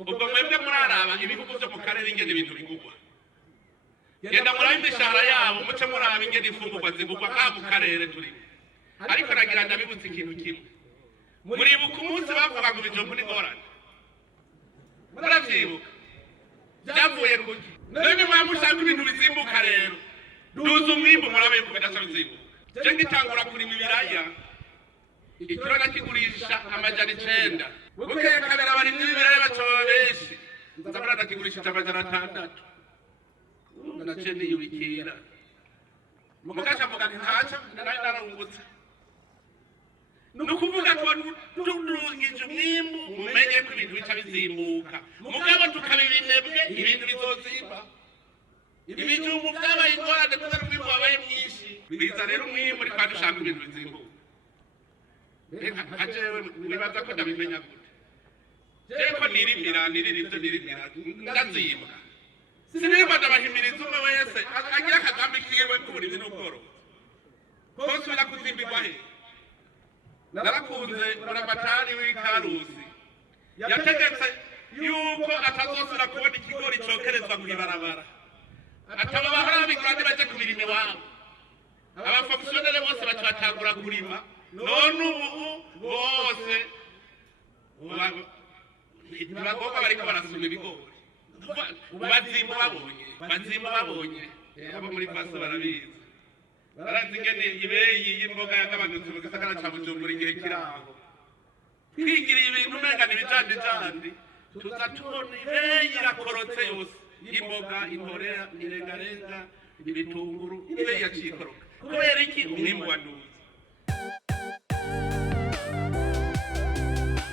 ubwo mwebwe muraraba ibihugu byo mu karere ingene ibintu bigugwa genda murabe imishahara yabo muce muraba ingene imfungurwa zigugwa ka mu karere turi ariko nagira ndabibutse ikintu kimwe muribuka umunsi bavuga ngo ibijumbu n'ingorane muravyibuka byavuye kuki none mwamushaka ibintu bizimbuka rero duza umwimbu murabe yuko bidasaba bizimbuka je ngitangura kurima ibiraya ikiro nakigurisha amajana 9 bukeye kabera bari n'ibiraya bacoba benshi nzabura nakigurisha amajana 6 nace niyubikira mukaca mvuga ntaca nararungutse nukuvuga ko turungije umwimbu mumenye ko ibintu bica bizimbuka mugabo tukabibinebwe ibintu bizozimba ibijumbu byabaye ingorane kubera umwimbu wabaye mwinshi biza rero umwimbu uri kwadushaka ibintu bizimbuka ajewe wibaza ko ndabimenya gute jewe ko nirimira ndazimba sinirima ndabahimiriza umwe wese agira akagambi kiwe k'uburimyi n'ubworozi ko nsubira kuzimbirwa he narakunze buramatari w'Ikarusi yategetse yuko atazosubira kubona ikigori cokerezwa kw'ibarabara ataba bahora babigura baje ku mirimo iwabo abafonctionnaire bose batangura kurima none ubu bose ntibagomba bariko barasuma ibigori bazimba babonye abo muri Faso barabizi barazi ingene ibeyi y'imboga yagabanutse mu gisagara ca Bujumbura igihe kiraho twigiriye ibintu umenga n'ibijandijandi tuza tubona ibeyi irakorotse yose y'imboga intorera irengarenga ibitunguru ibeyi yaciye ikoroka kubera iki umwimbu waduze